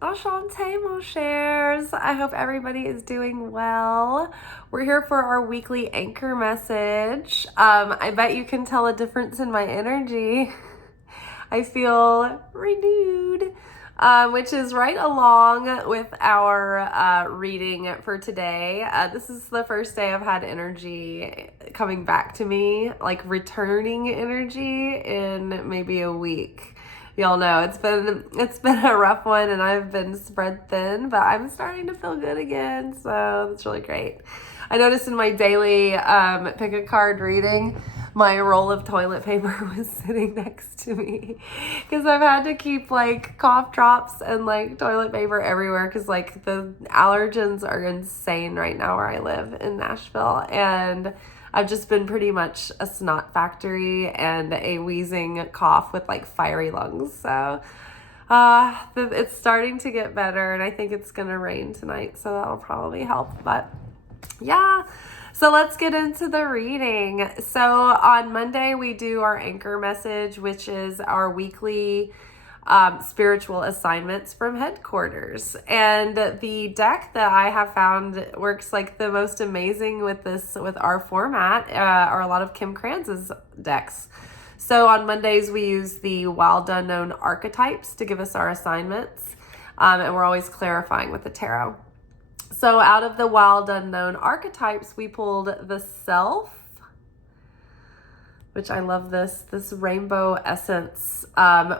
Ashante, mon chers. I hope everybody is doing well. We're here for our weekly anchor message. I bet you can tell a difference in my energy. I feel renewed, which is right along with our reading for today. This is the first day I've had energy coming back to me, like returning energy in maybe a week. Y'all know it's been a rough one, and I've been spread thin, but I'm starting to feel good again, so that's really great. I noticed in my daily pick a card reading, my roll of toilet paper was sitting next to me because I've had to keep like cough drops and like toilet paper everywhere because like the allergens are insane right now where I live in Nashville, and I've just been pretty much a snot factory and a wheezing cough with like fiery lungs. So it's starting to get better, and I think it's going to rain tonight, so that'll probably help. But yeah, so let's get into the reading. So on Monday, we do our anchor message, which is our weekly spiritual assignments from headquarters. And the deck that I have found works like the most amazing with our format are a lot of Kim Kranz's decks. So on Mondays, we use the Wild Unknown archetypes to give us our assignments. And we're always clarifying with the tarot. So out of the Wild Unknown archetypes, we pulled the Self, which I love this rainbow essence.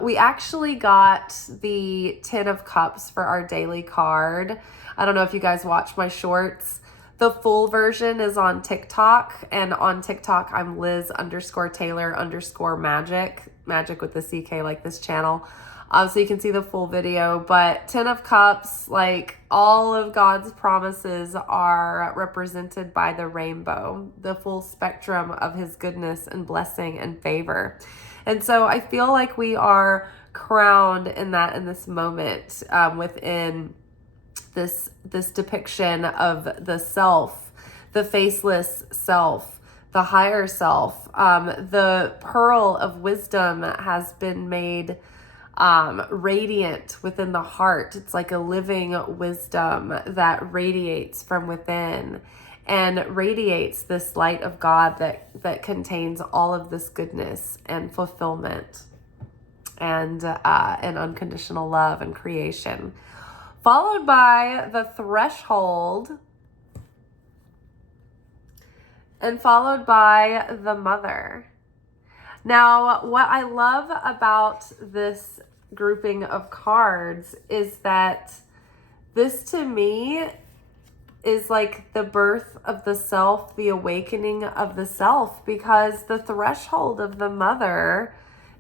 We actually got the 10 of Cups for our daily card. I don't know if you guys watch my shorts. The full version is on TikTok, and on TikTok, I'm Liz_Taylor_Magick with the CK, like this channel. So you can see the full video, but 10 of Cups, like all of God's promises are represented by the rainbow, the full spectrum of his goodness and blessing and favor. And so I feel like we are crowned in this moment within this depiction of the self, the faceless self, the higher self. The pearl of wisdom has been made radiant within the heart. It's like a living wisdom that radiates from within and radiates this light of God that contains all of this goodness and fulfillment and unconditional love and creation, followed by the threshold and followed by the mother. Now, what I love about this grouping of cards is that this to me is like the birth of the self, the awakening of the self, because the threshold of the mother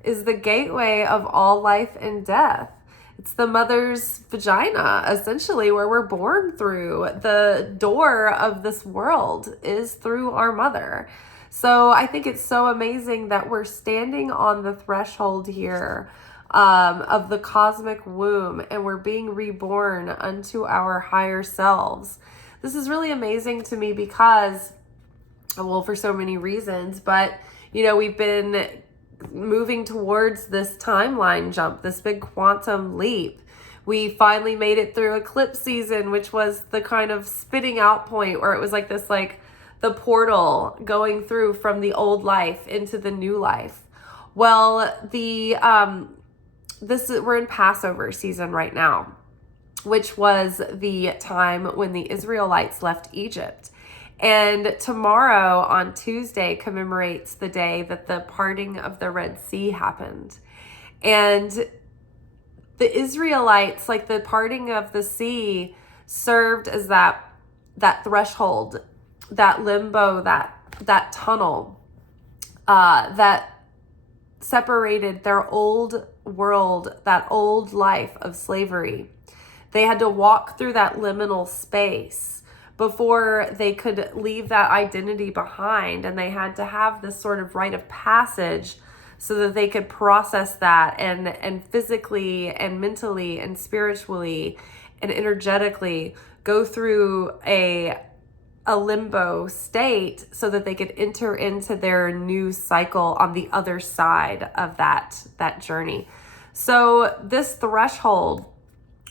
is the gateway of all life and death. It's the mother's vagina, essentially, where we're born through. The door of this world is through our mother. So I think it's so amazing that we're standing on the threshold here of the cosmic womb, and we're being reborn unto our higher selves. This is really amazing to me because, well, for so many reasons, but, you know, we've been moving towards this timeline jump, this big quantum leap. We finally made it through eclipse season, which was the kind of spitting out point where it was like this, like the portal going through from the old life into the new life. Well, we're in Passover season right now, which was the time when the Israelites left Egypt. And tomorrow on Tuesday commemorates the day that the parting of the Red Sea happened. And the Israelites, like the parting of the sea, served as that threshold, that limbo, that tunnel that separated their old world, that old life of slavery. They had to walk through that liminal space before they could leave that identity behind, and they had to have this sort of rite of passage so that they could process that and physically and mentally and spiritually and energetically go through a limbo state so that they could enter into their new cycle on the other side of that journey. So this threshold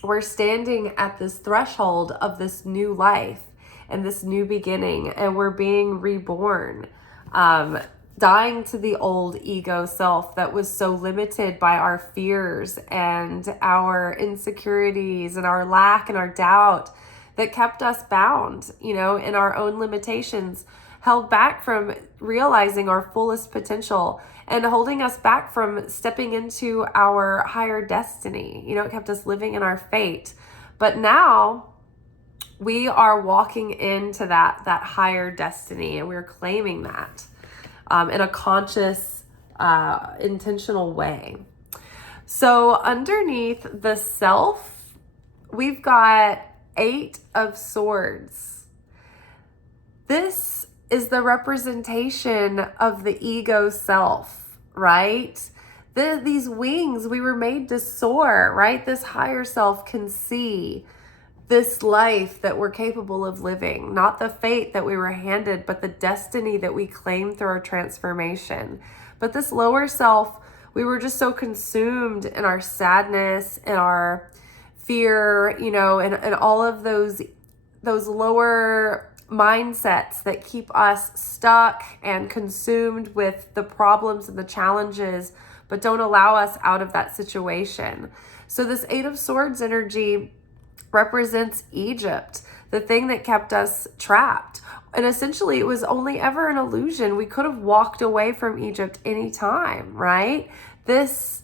we're standing at this threshold of this new life and this new beginning, and we're being reborn, dying to the old ego self that was so limited by our fears and our insecurities and our lack and our doubt that kept us bound, in our own limitations, held back from realizing our fullest potential and holding us back from stepping into our higher destiny. It kept us living in our fate. But now we are walking into that higher destiny, and we're claiming that in a conscious, intentional way. So underneath the self, we've got 8 of Swords. This is the representation of the ego self, right? These wings, we were made to soar, right? This higher self can see this life that we're capable of living, not the fate that we were handed, but the destiny that we claim through our transformation. But this lower self, we were just so consumed in our sadness and our fear, and all of those lower mindsets that keep us stuck and consumed with the problems and the challenges, but don't allow us out of that situation. So this 8 of Swords energy represents Egypt, the thing that kept us trapped. And essentially, it was only ever an illusion. We could have walked away from Egypt anytime, right? This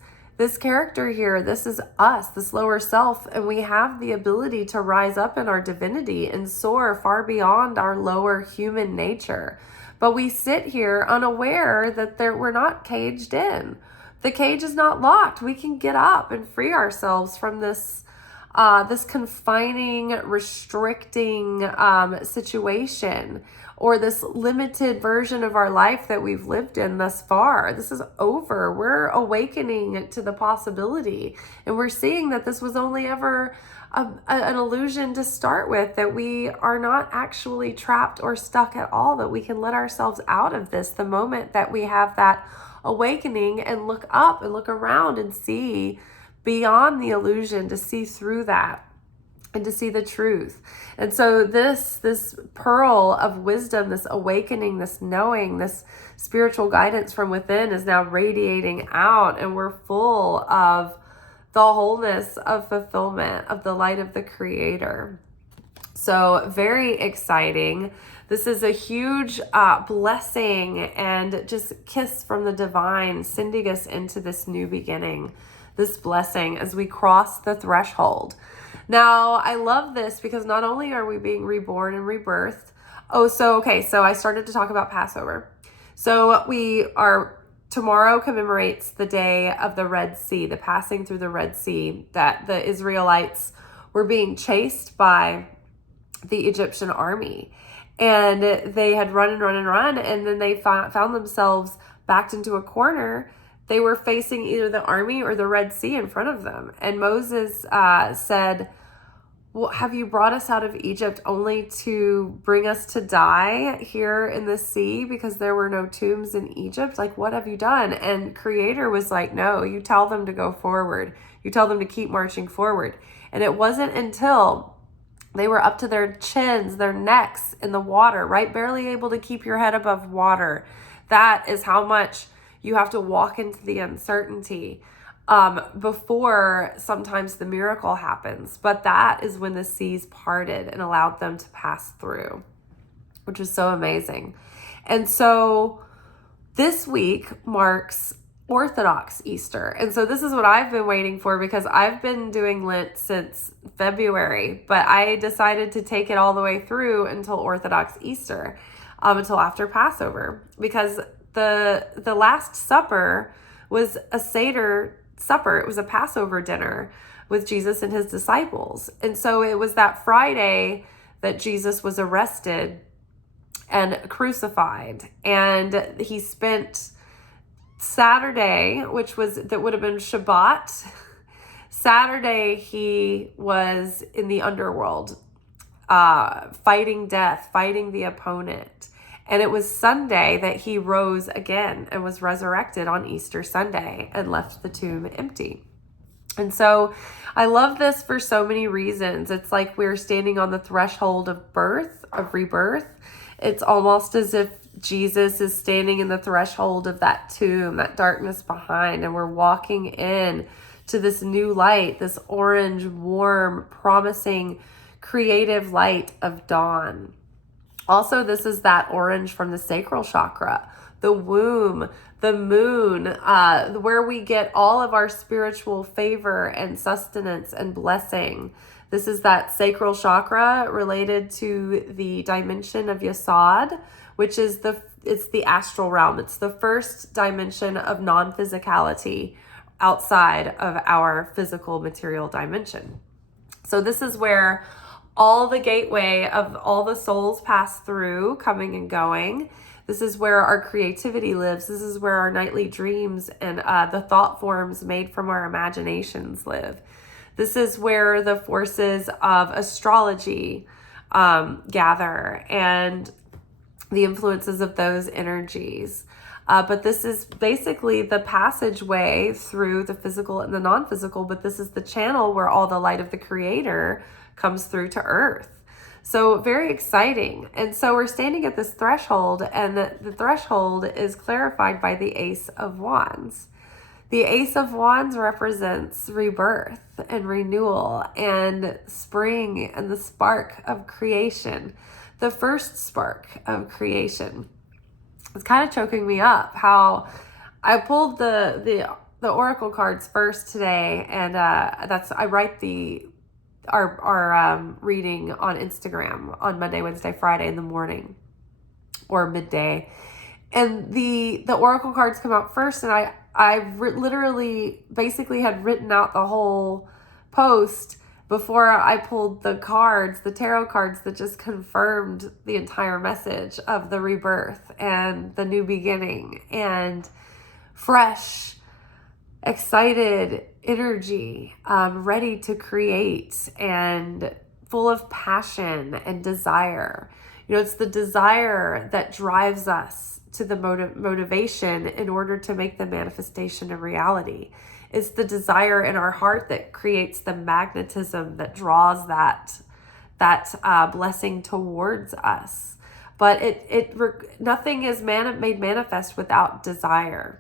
character here, this is us, this lower self, and we have the ability to rise up in our divinity and soar far beyond our lower human nature. But we sit here unaware that we're not caged in. The cage is not locked. We can get up and free ourselves from this confining, restricting situation, or this limited version of our life that we've lived in thus far. This is over. We're awakening to the possibility, and we're seeing that this was only ever an illusion to start with, that we are not actually trapped or stuck at all, that we can let ourselves out of this the moment that we have that awakening and look up and look around and see beyond the illusion, to see through that and to see the truth. And so this pearl of wisdom, this awakening, this knowing, this spiritual guidance from within is now radiating out, and we're full of the wholeness of fulfillment of the light of the Creator. So very exciting. This is a huge blessing and just kiss from the divine, sending us into this new beginning, this blessing as we cross the threshold. Now, I love this because not only are we being reborn and rebirthed. So I started to talk about Passover. So tomorrow commemorates the day of the Red Sea, the passing through the Red Sea, that the Israelites were being chased by the Egyptian army. And they had run, and then they found themselves backed into a corner. They were facing either the army or the Red Sea in front of them. And Moses said, well, have you brought us out of Egypt only to bring us to die here in the sea because there were no tombs in Egypt? Like, what have you done? And Creator was like, no, you tell them to go forward. You tell them to keep marching forward. And it wasn't until they were up to their chins, their necks in the water, right? Barely able to keep your head above water. That is how much you have to walk into the uncertainty before sometimes the miracle happens. But that is when the seas parted and allowed them to pass through, which is so amazing. And so this week marks Orthodox Easter. And so this is what I've been waiting for, because I've been doing Lent since February, but I decided to take it all the way through until Orthodox Easter, until after Passover, because the Last Supper was a Seder supper. It was a Passover dinner with Jesus and his disciples. And so it was that Friday that Jesus was arrested and crucified. And he spent Saturday, that would have been Shabbat. Saturday, he was in the underworld, fighting death, fighting the opponent. And it was Sunday that he rose again and was resurrected on Easter Sunday and left the tomb empty. And so I love this for so many reasons. It's like we're standing on the threshold of birth, of rebirth. It's almost as if Jesus is standing in the threshold of that tomb, that darkness behind, and we're walking in to this new light, this orange, warm, promising, creative light of dawn. Also, this is that orange from the sacral chakra, the womb, the moon, where we get all of our spiritual favor and sustenance and blessing. This is that sacral chakra related to the dimension of Yesod, which is it's the astral realm. It's the first dimension of non-physicality outside of our physical material dimension. So this is where all the gateway of all the souls pass through, coming and going. This is where our creativity lives. This is where our nightly dreams and the thought forms made from our imaginations live. This is where the forces of astrology gather and the influences of those energies. But this is basically the passageway through the physical and the non-physical, but this is the channel where all the light of the Creator comes through to earth. So very exciting. And so we're standing at this threshold, and the threshold is clarified by the Ace of Wands. The Ace of Wands represents rebirth and renewal and spring and the spark of creation, the first spark of creation. It's kind of choking me up how I pulled the oracle cards first today, and I write our reading on Instagram on Monday, Wednesday, Friday in the morning or midday, and the oracle cards come out first, and I literally basically had written out the whole post before I pulled the cards, the tarot cards that just confirmed the entire message of the rebirth and the new beginning and fresh, excited energy, ready to create and full of passion and desire. You know, it's the desire that drives us to the motivation in order to make the manifestation a reality. It's the desire in our heart that creates the magnetism that draws that blessing towards us. But nothing is made manifest without desire.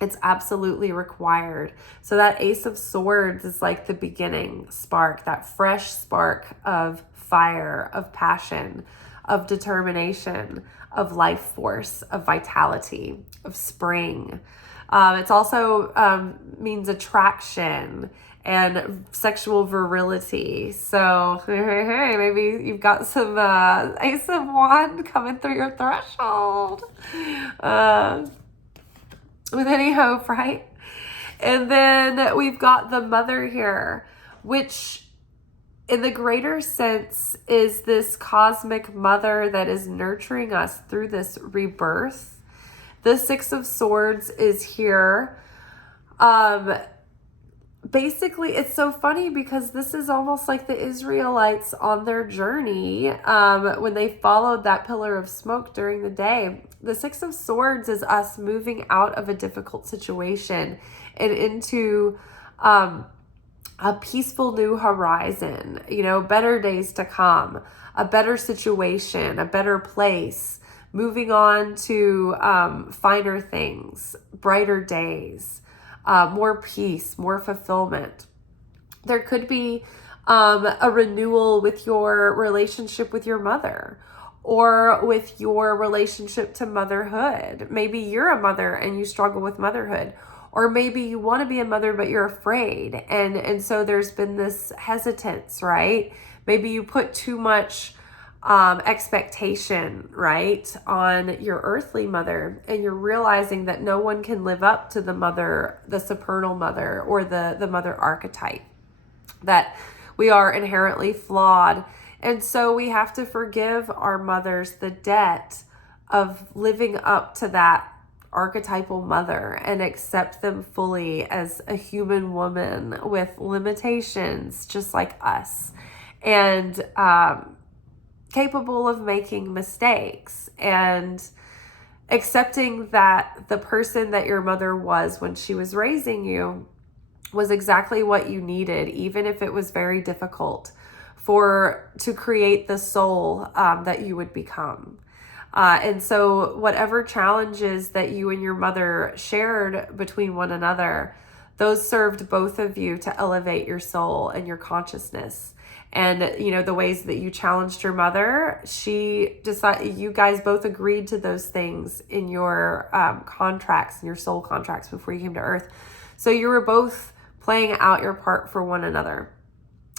It's absolutely required. So that Ace of Swords is like the beginning spark, that fresh spark of fire, of passion, of determination, of life force, of vitality, of spring. It's also means attraction and sexual virility. So hey, maybe you've got some Ace of Wands coming through your threshold with any hope, right? And then we've got the Mother here, which in the greater sense is this cosmic mother that is nurturing us through this rebirth. The Six of Swords is here. Basically, it's so funny because this is almost like the Israelites on their journey when they followed that pillar of smoke during the day. The Six of Swords is us moving out of a difficult situation and into a peaceful new horizon, you know, better days to come, a better situation, a better place, moving on to finer things, brighter days, more peace, more fulfillment. There could be a renewal with your relationship with your mother or with your relationship to motherhood. Maybe you're a mother and you struggle with motherhood. Or maybe you want to be a mother, but you're afraid. And so there's been this hesitance, right? Maybe you put too much expectation, right, on your earthly mother, and you're realizing that no one can live up to the mother, the supernal mother, or the mother archetype, that we are inherently flawed. And so we have to forgive our mothers the debt of living up to that archetypal mother and accept them fully as a human woman with limitations just like us, and capable of making mistakes, and accepting that the person that your mother was when she was raising you was exactly what you needed, even if it was very difficult to create the soul that you would become. And so whatever challenges that you and your mother shared between one another, those served both of you to elevate your soul and your consciousness. And, you know, the ways that you challenged your mother, you guys both agreed to those things in your contracts, in your soul contracts before you came to Earth. So you were both playing out your part for one another.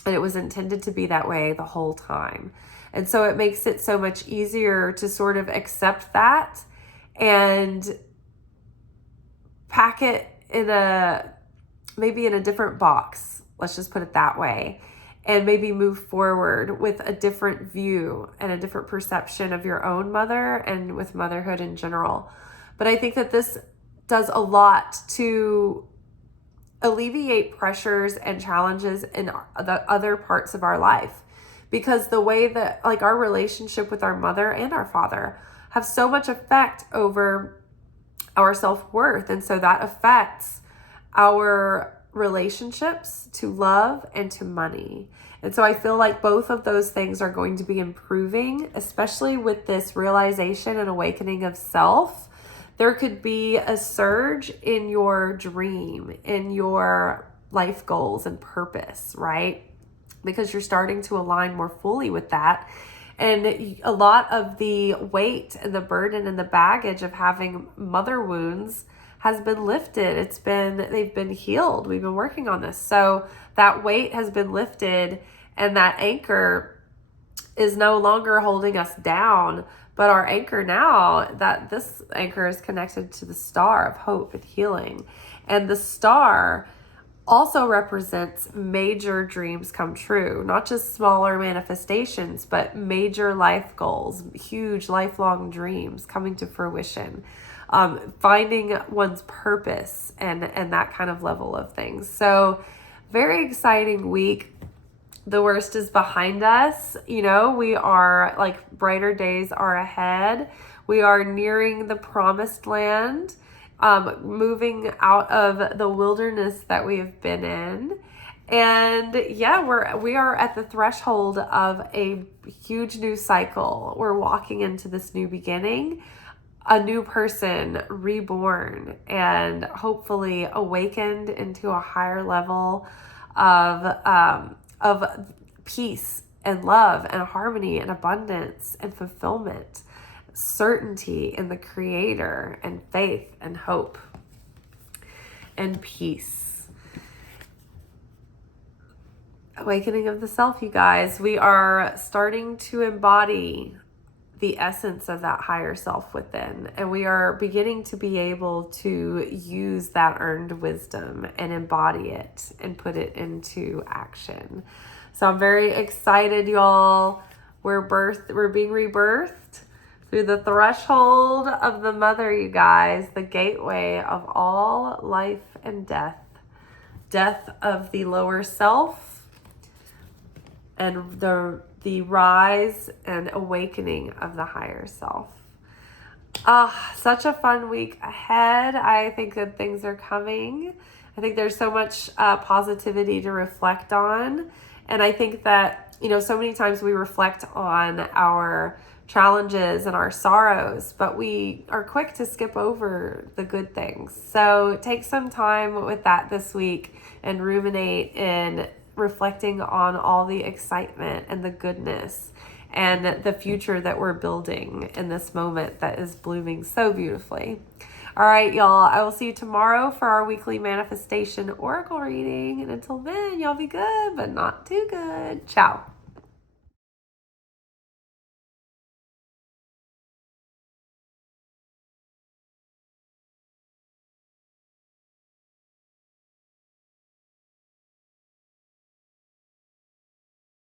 And it was intended to be that way the whole time. And so it makes it so much easier to sort of accept that and pack it maybe in a different box. Let's just put it that way. And maybe move forward with a different view and a different perception of your own mother and with motherhood in general. But I think that this does a lot to alleviate pressures and challenges in the other parts of our life, because the way that like our relationship with our mother and our father have so much effect over our self-worth, and so that affects our relationships to love and to money. And so I feel like both of those things are going to be improving, especially with this realization and awakening of self. There could be a surge in your dream, in your life goals and purpose, right? Because you're starting to align more fully with that. And a lot of the weight and the burden and the baggage of having mother wounds has been lifted. They've been healed. We've been working on this. So that weight has been lifted, and that anchor is no longer holding us down. But our anchor now, this anchor is connected to the star of hope and healing. And the star also represents major dreams come true, not just smaller manifestations, but major life goals, huge lifelong dreams coming to fruition, finding one's purpose and that kind of level of things. So very exciting week. The worst is behind us. You know, we are like brighter days are ahead. We are nearing the promised land, moving out of the wilderness that we have been in. And yeah, we are at the threshold of a huge new cycle. We're walking into this new beginning, a new person, reborn, and hopefully awakened into a higher level of peace and love and harmony and abundance and fulfillment, certainty in the Creator, and faith and hope and peace. Awakening of the self, you guys. We are starting to embody the essence of that higher self within, and we are beginning to be able to use that earned wisdom and embody it and put it into action. So I'm very excited, y'all. We're being rebirthed through the threshold of the mother, you guys, the gateway of all life and death of the lower self, and the rise and awakening of the higher self. Such a fun week ahead. I think good things are coming. I think there's so much positivity to reflect on. And I think that, you know, so many times we reflect on our challenges and our sorrows, but we are quick to skip over the good things. So take some time with that this week and ruminate in reflecting on all the excitement and the goodness and the future that we're building in this moment that is blooming so beautifully. All right, y'all, I will see you tomorrow for our weekly manifestation oracle reading. And until then, y'all be good, but not too good. Ciao.